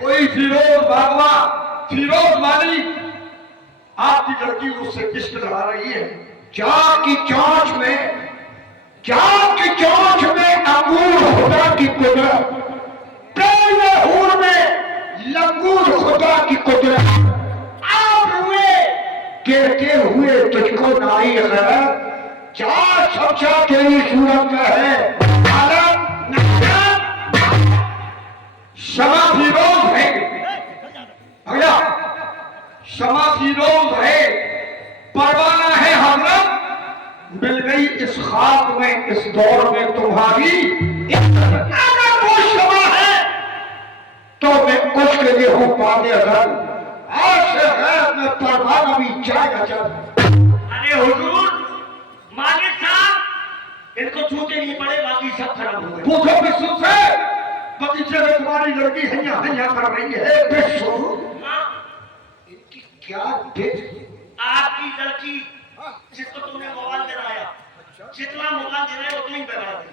कोई फिरोज बागवा, फिरोज माली, आपकी लड़की उससे किश्क लड़ा रही है। चाक की चोंच में अंगूर खुदा की कुदरत, पेड़ में हूर में लंगूर खुदा की कुदरत। आप हुए कहते हुए तुझको नाई गैरत, चार सबसा तेरी सूरत में है आलम नजर। शमा फिरोज है भैया, शमा फिरोज है, परवाना है हजरत। मिल गई इस खाक में, इस दौर में तुम्हारी। अगर वो शमा है तो मैं उसके लिए हूँ पादे अजल, आज से गैर में परवाना भी जाएगा चल। अरे हुजूर, मालिक साहब, इनको छूटे नहीं पड़े, बाकी सब खराब हो गए। पूछो विष्णु से, बगीचे में तुम्हारी लड़की हैया हैया कर रही है। विष्णु हाँ, इनकी क्या डेट? आपकी लड़की जिसको तुमने मोबाइल दिलाया, जितना मोबाइल दे रहे उतना ही बिगड़ा दे।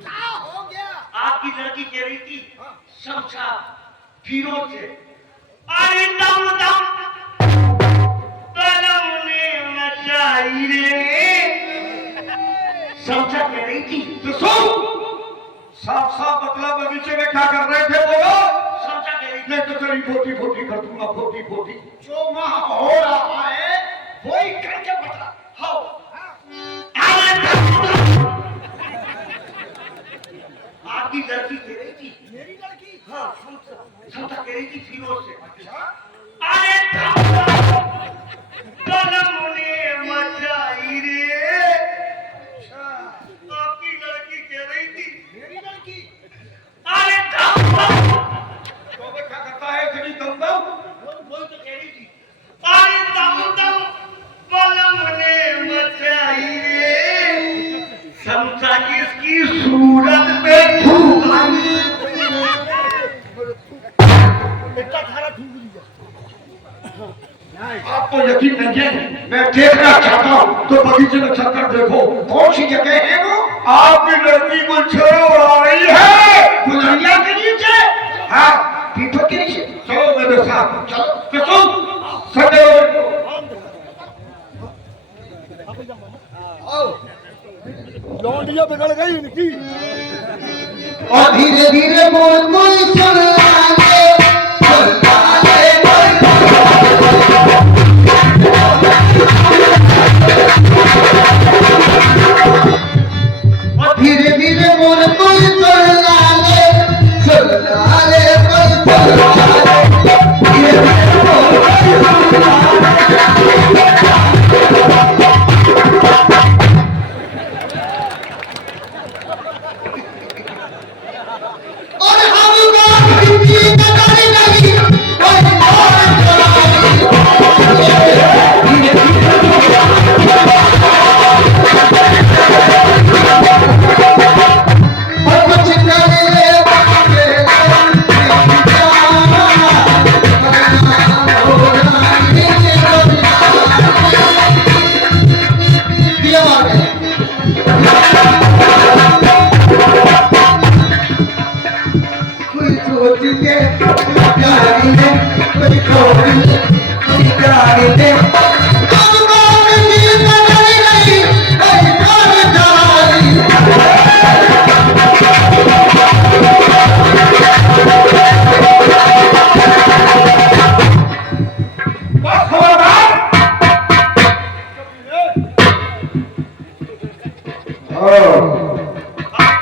क्या हो गया? आपकी लड़की कह रही थी समझा फिरोज से, अरे दम दम कलम ने मचाई रे, समझा कह रही थी। विष्णु साफ साफ बतला, बगीचे में क्या कर रहे थे बोलो। समझा कह रही थी। नहीं तो तेरी फोटी फोटी कर दूंगा, फोटी फोटी। जो वहां हो रहा है वही करके बता। हो आपकी लड़की कह रही थी, मेरी लड़की? हाँ समझा कह रही थी फिरोज से, अच्छा अरे कलम ने मचाई रे। अच्छा, आपकी लड़की कह रही थी, मेरी लड़की? अरे तो क्या करता है इतनी दमदम? वही तो कह रही थी, अरे दम दम कलम ने मचाई रे, समझा किसकी सूरत पे थूक आई। इतना सारा थूक दिया। आपको यकीन नहीं है, मैं देखना चाहता हूँ तो बगीचे में चलकर देखो। कौन सी जगह है वो? आपकी लड़की गुलछड़े उड़ा रही है गुलरिया के नीचे? हाँ, पीपल के नीचे? चलो मेरे साथ। चलो किसो संजय लौंडिया बिगड़ गई इनकी। और धीरे धीरे बोल बोल चल आगे, चल आगे, और धीरे धीरे बोल बोल चल आगे, चल आगे, चल आगे, धीरे धीरे बोल बोल और हम बात की कटाई नहीं, और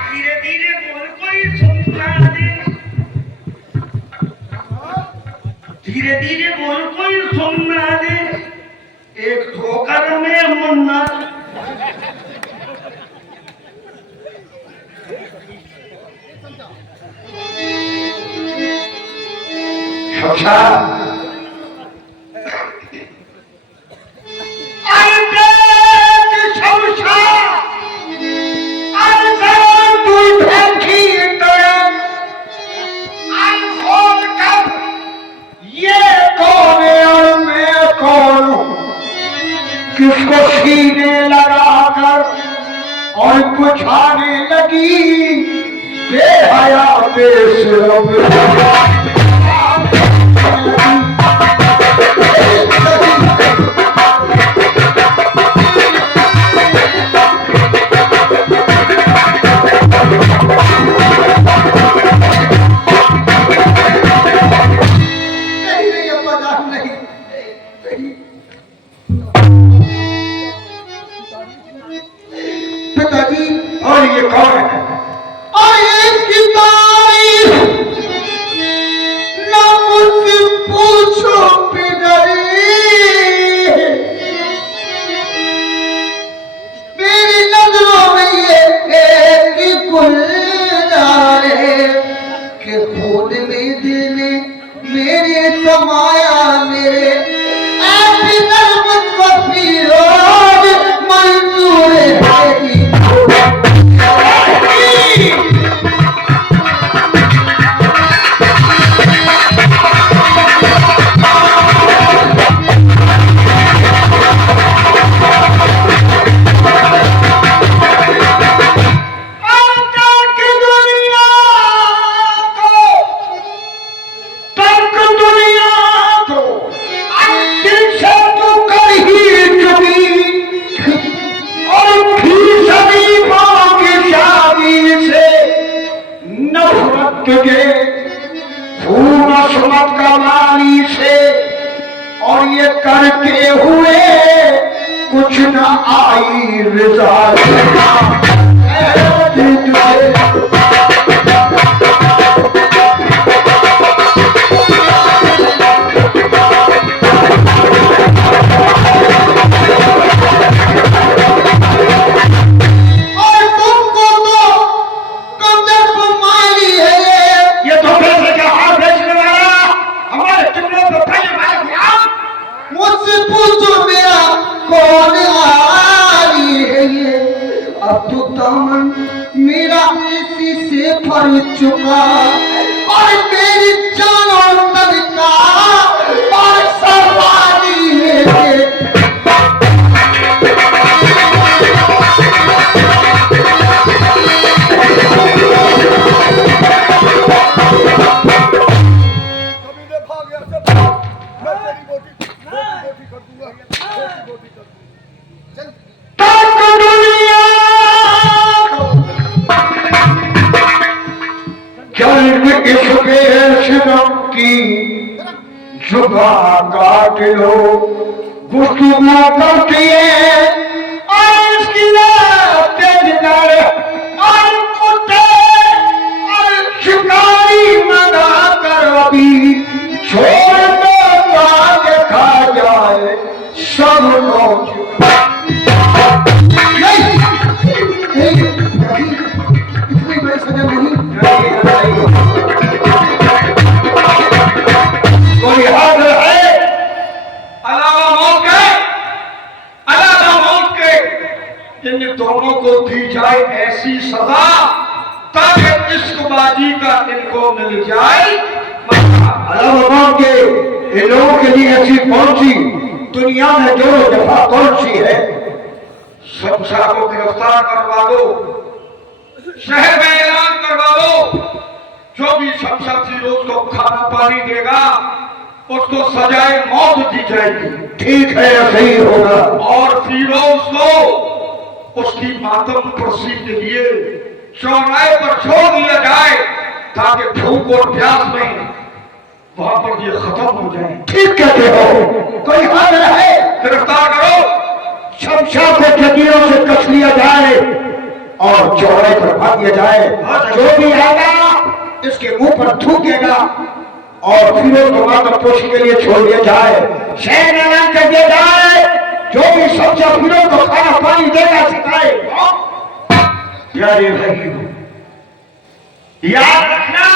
धीरे धीरे बोल, कोई सुनना दे, धीरे धीरे बोल, कोई सुनना दे, एक ठोकर में मुन्ना। शमशा किसको सीने लगाकर और बुझाने लगी बेहया बेशरम। मेरे समाया मेरे ऐसी नरमत को फिरोज मंजूर है तुझे फूल सुमत कमाली से और ये करते हुए कुछ न आई रजा मेरा इसी से फर चुका और मेरी जान और तन का और सवारी है कभी ने भाग गया सब मैं तेरी बोटी कर दूंगा बोटी कर दूंगा चल शरम की जुबा काट लो गुफ्तगू करती है और इसकी तेज कर और कुत्ते और शिकारी मना कर अभी छोड़ दो आगे खा जाए सब लोग इतनी बड़ी सजा नहीं कोई हद है अलावा मौत के इन दोनों को दी जाए ऐसी सजा ताकि इश्कबाजी का इनको मिल जाए। अलावा मौत के इन लोगों के लिए ऐसी कौन सी दुनिया में जो दफा कौन सी है? शमशा को गिरफ्तार करवा दो, शहर में ऐलान करवा दो, जो भी शमशा फिरोज को खाना पानी देगा उसको सजाए मौत दी जाएगी। ठीक है, सही होगा। और फिरोज को उसकी मातम परसी के लिए चौराहे पर छोड़ दिया जाए ताकि भूख और प्यास में वहां पर ये खत्म हो जाए। ठीक कहते हो। कोई हद है? गिरफ्तार करो, शमशा को जगीरों से कस लिया जाए और चौराहे पर बांध दिया जाए। जो भी आएगा इसके मुंह पर थूकेगा और फिरोज को मातम पोषी के लिए छोड़ दिया जाए। शहर ऐलान कर दिया जाए जो भी शमशा फिरोज को खाना पानी देगा सिखाए। प्यारे भाइयों, याद रखना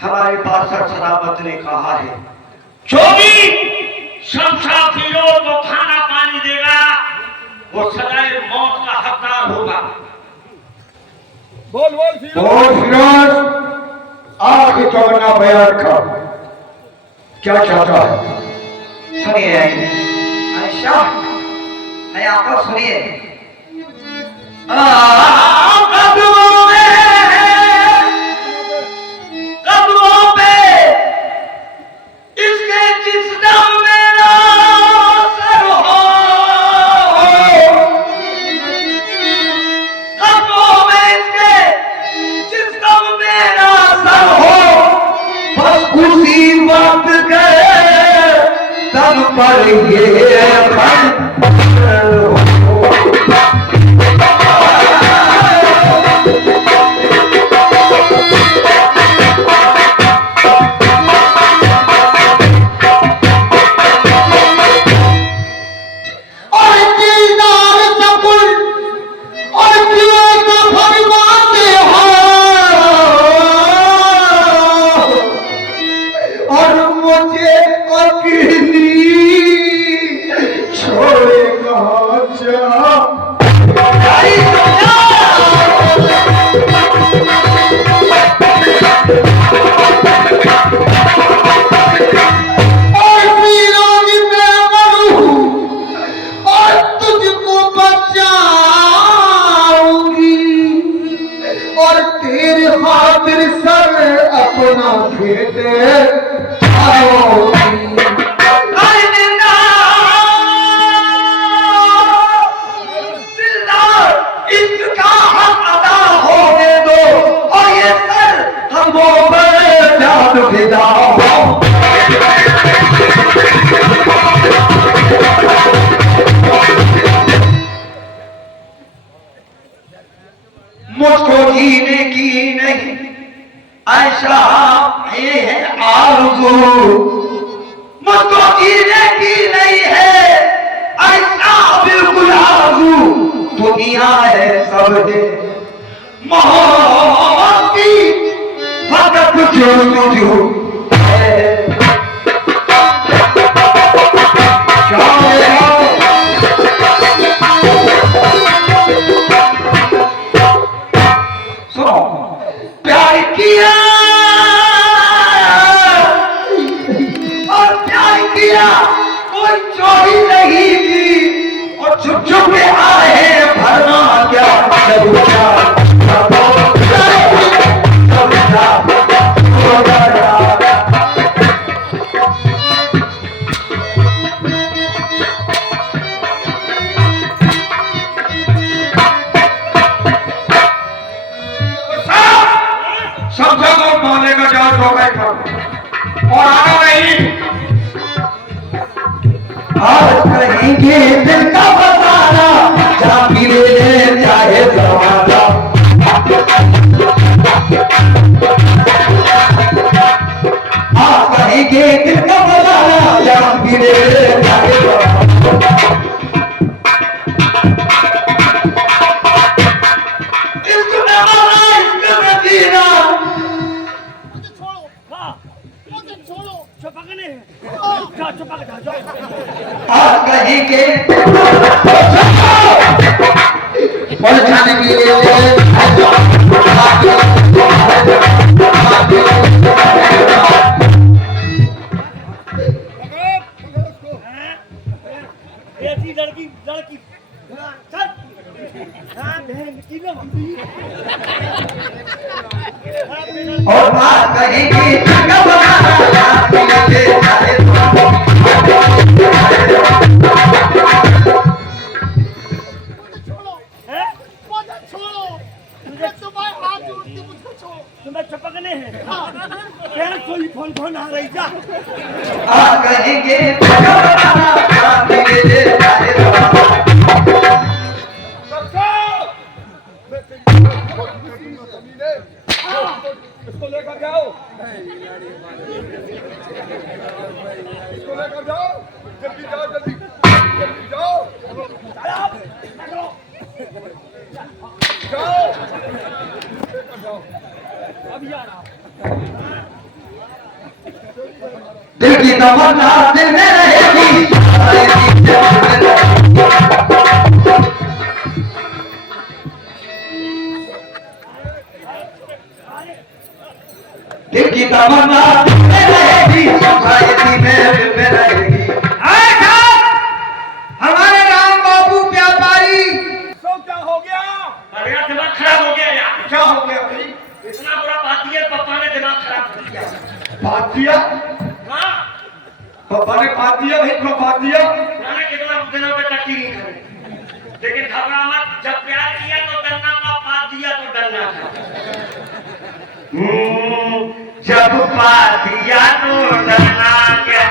हमारे बादशाह सलामत ने कहा है जो भी शमशा फिरोज को खाना पानी देगा वो सजाए मौत का हकदार होगा। बोल बोल फिरोज आखिरी तमन्ना बयान कर, क्या चाहता है? सुनिए अच्छा आका सुनिए। कदमों पे इसके जिस दम मेरा सर हो, कदमों में इसके जिस दम मेरा सर हो, बस उसी वक्त गए तब पर ये देते चारों इसका हक अदा होने दो और ये सर हम वो बड़े जान फिदा हो। मुझको जीने की नहीं ऐसा ये है आरज़ू, मुझको जीने की नहीं है ऐसा बिल्कुल आरज़ू। दुनिया है सब है मोहब्बत की फकत जो है। सुनो, प्यार किया और प्यार किया कोई चोरी नहीं की और छुप छुप के आए हैं भरना क्या सब सब जगह मानेगा जाओ तो बैठो और आना नहीं। आज कहेंगे दिल का बताना जहाँ पीले चाहे जमाना। आज कहेंगे दिल का बताना जहाँ पीले चाहे जमाना। इसको माना इसको न जीना। आज कहेंगे और जाने के लिए ऐसी लड़की लड़की चल हाँ बहन की ना और बात कहेंगे कब तुम्हें चपकने हैं क्या कोई फोन फोन आ रही जा आज कहेंगे इसको लेकर जाओ इसको लेकर जाओ जल्दी जाओ जल्दी जल्दी जाओ जाओ लेकर जाओ अभी आ रहा दिल की तमन्ना दिल में रहेगी। दिल की तमन्ना दिल में रहेगी सोसाइटी में रहेगी। हमारे राम बाबू व्यापारी सो क्या हो गया अरे यार दिमाग खराब हो गया यार। क्या हो गया भाई? इतना बुरा बात दिया पापा ने दिमाग खराब कर दिया। बात दिया हाँ पापा ने बात दिया भाई को बात दिया। मैंने कितना दिनों में टट्टी नहीं करी लेकिन घबरा मत जब प्यार किया तो डरना का बात दिया तो डरना था। जब बात दिया तो डरना क्या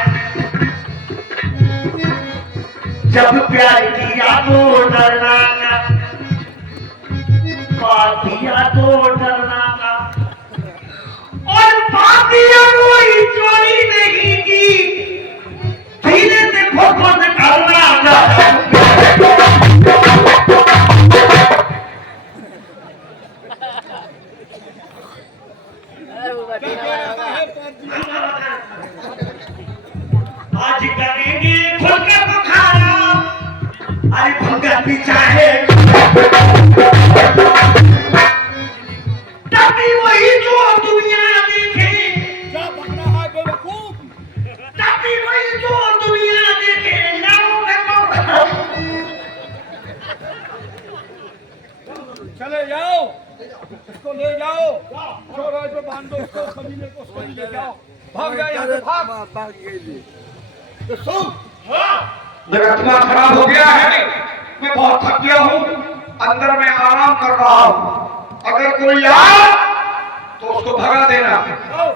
जब प्यार किया तो डरना क्या बात दिया तो डरना का और बात दिया कोई चोरी नहीं की धीरे से खुद निकालना आज करेंगे खुद का बुखारा अरे भंगा भी चाहे तभी वही जो दुनिया देखे क्या पकड़ा है बेवकूफ तभी वही जो दुनिया देखे नाम में चले जाओ, इसको ले जाओ, चौराहे पे बांध दो इसको, कमीने को उसको ले जाओ, भाग जाए यहाँ से, भाग। तो सुन, मेरा दिमाग खराब हो गया है, मैं बहुत थक गया हूँ, अंदर में आराम कर रहा हूँ, अगर कोई आए तो उसको भगा देना। आओ।